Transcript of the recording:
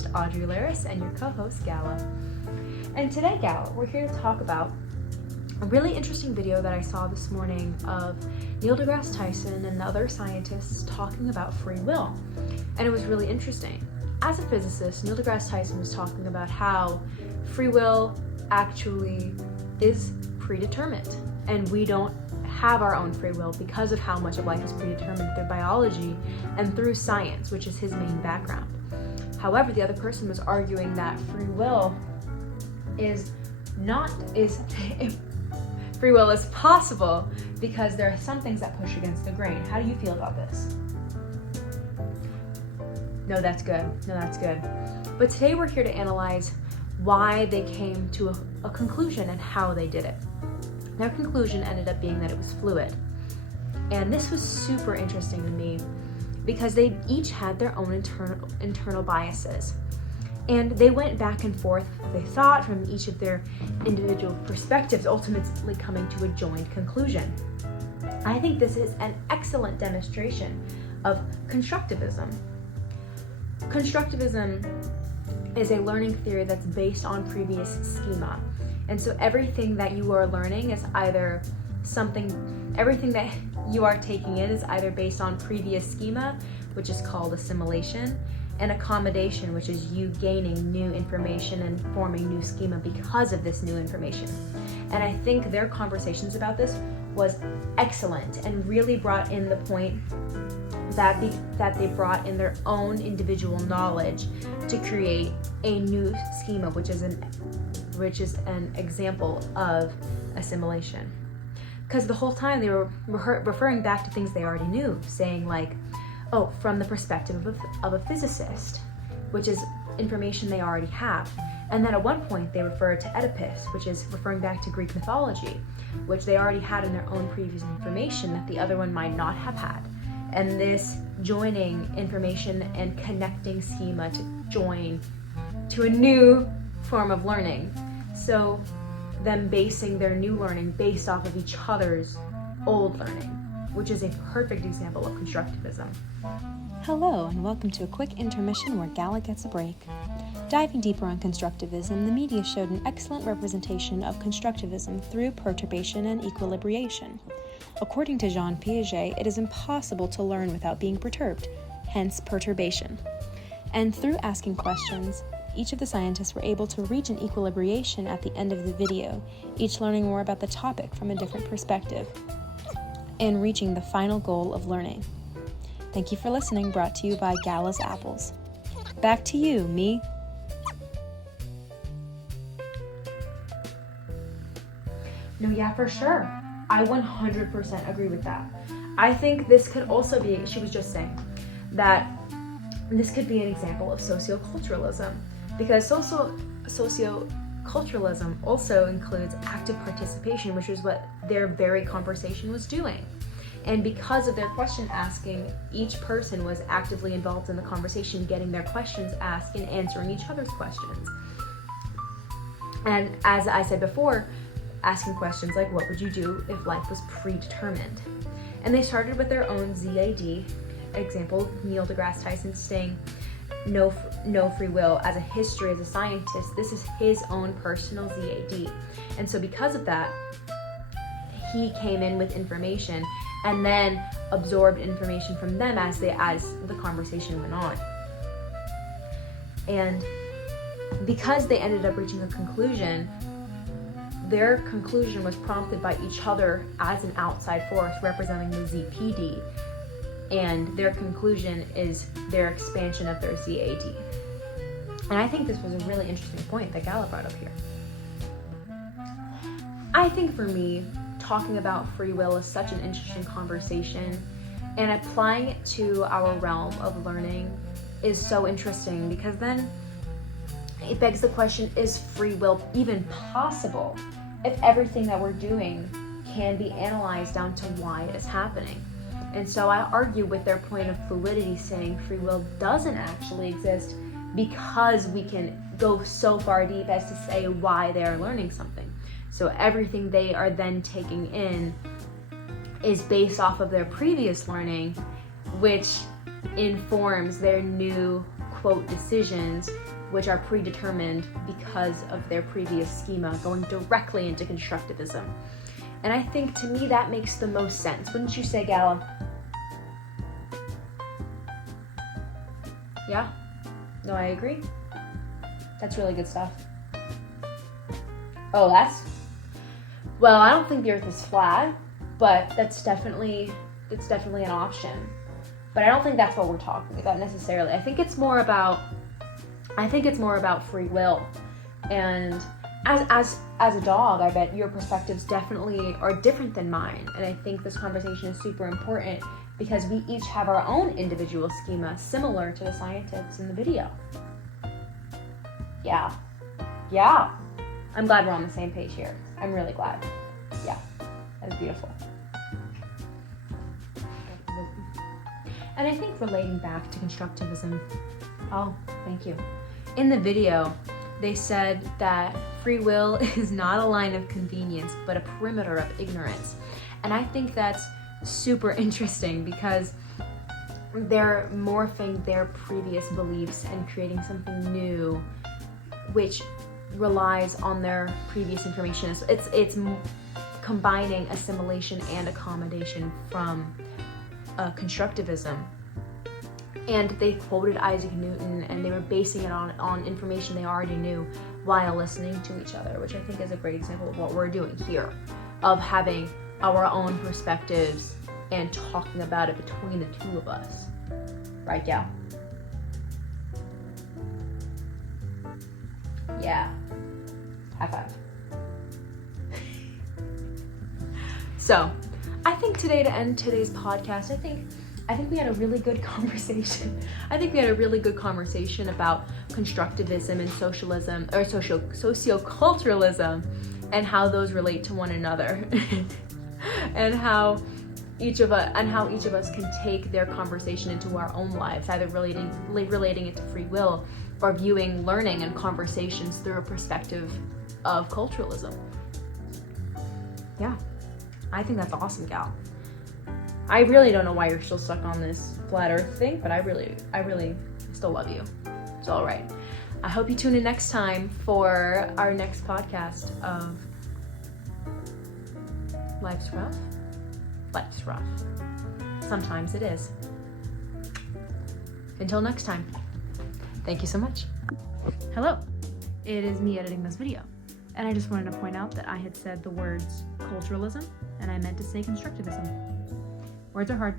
host, Audrey Laris, and your co-host, Gala. And today, Gala, we're here to talk about a really interesting video that I saw this morning of Neil deGrasse Tyson and other scientists talking about free will. And it was really interesting. As a physicist, Neil deGrasse Tyson was talking about how free will actually is predetermined, and we don't have our own free will because of how much of life is predetermined through biology and through science, which is his main background. However, the other person was arguing that free will is possible because there are some things that push against the grain. How do you feel about this? No, that's good. But today we're here to analyze why they came to a conclusion and how they did it. Their conclusion ended up being that it was fluid. And this was super interesting to me because they each had their own internal biases. And they went back and forth with their thought from each of their individual perspectives, ultimately coming to a joint conclusion. I think this is an excellent demonstration of constructivism. Constructivism is a learning theory that's based on previous schema. And so everything that you are learning is everything that you are taking in is either based on previous schema, which is called assimilation, and accommodation, which is you gaining new information and forming new schema because of this new information. And I think their conversations about this was excellent and really brought in the point that they brought in their own individual knowledge to create a new schema, which is an example of assimilation. Because the whole time they were referring back to things they already knew, saying like, oh, from the perspective of a physicist, which is information they already have. And then at one point they referred to Oedipus, which is referring back to Greek mythology, which they already had in their own previous information that the other one might not have had. And this joining information and connecting schema to join to a new form of learning. So them basing their new learning based off of each other's old learning, which is a perfect example of constructivism. Hello, and welcome to a quick intermission where Gala gets a break. Diving deeper on constructivism, the media showed an excellent representation of constructivism through perturbation and equilibration. According to Jean Piaget, it is impossible to learn without being perturbed, hence perturbation. And through asking questions, each of the scientists were able to reach an equilibration at the end of the video, each learning more about the topic from a different perspective, and reaching the final goal of learning. Thank you for listening, brought to you by Gala's Apples. Back to you, me. No, yeah, for sure. I 100% agree with that. I think this could also be, she was just saying, that this could be an example of socioculturalism, because socioculturalism also includes active participation, which is what their very conversation was doing. And because of their question asking, each person was actively involved in the conversation, getting their questions asked and answering each other's questions. And as I said before, asking questions like, what would you do if life was predetermined? And they started with their own ZAD example, Neil deGrasse Tyson saying no free will as a history, as a scientist. This is his own personal ZAD. And so because of that, he came in with information and then absorbed information from them as the conversation went on. And because they ended up reaching a conclusion, their conclusion was prompted by each other as an outside force representing the ZPD, and their conclusion is their expansion of their ZAD. And I think this was a really interesting point that Gala brought up here. I think for me, talking about free will is such an interesting conversation, and applying it to our realm of learning is so interesting, because then it begs the question, is free will even possible if everything that we're doing can be analyzed down to why it is happening? And so I argue with their point of fluidity, saying free will doesn't actually exist because we can go so far deep as to say why they are learning something. So everything they are then taking in is based off of their previous learning, which informs their new quote decisions which are predetermined because of their previous schema, going directly into constructivism. And I think, to me, that makes the most sense. Wouldn't you say, Gala? Yeah? No, I agree. That's really good stuff. Oh, well, I don't think the earth is flat, but that's definitely an option. But I don't think that's what we're talking about necessarily. I think it's more about free will. And as a dog, I bet your perspectives definitely are different than mine. And I think this conversation is super important because we each have our own individual schema, similar to the scientists in the video. Yeah. I'm glad we're on the same page here. I'm really glad. Yeah, that is beautiful. And I think relating back to constructivism, oh, thank you. In the video, they said that free will is not a line of convenience, but a perimeter of ignorance. And I think that's super interesting because they're morphing their previous beliefs and creating something new, which relies on their previous information. It's combining assimilation and accommodation from constructivism. And they quoted Isaac Newton, and they were basing it on information they already knew while listening to each other, which I think is a great example of what we're doing here, of having our own perspectives and talking about it between the two of us. Right, Gal? Yeah. High five. So, I think today, to end today's podcast, I think we had a really good conversation. I think we had a really good conversation about constructivism and socialism, or socioculturalism, and how those relate to one another, and how each of us can take their conversation into our own lives, either relating it to free will or viewing learning and conversations through a perspective of culturalism. Yeah, I think that's awesome, Gal. I really don't know why you're still stuck on this flat earth thing, but I really still love you. It's all right. I hope you tune in next time for our next podcast of Life's Rough. Life's rough. Sometimes it is. Until next time. Thank you so much. Hello. It is me editing this video. And I just wanted to point out that I had said the words culturalism, and I meant to say constructivism. Words are hard.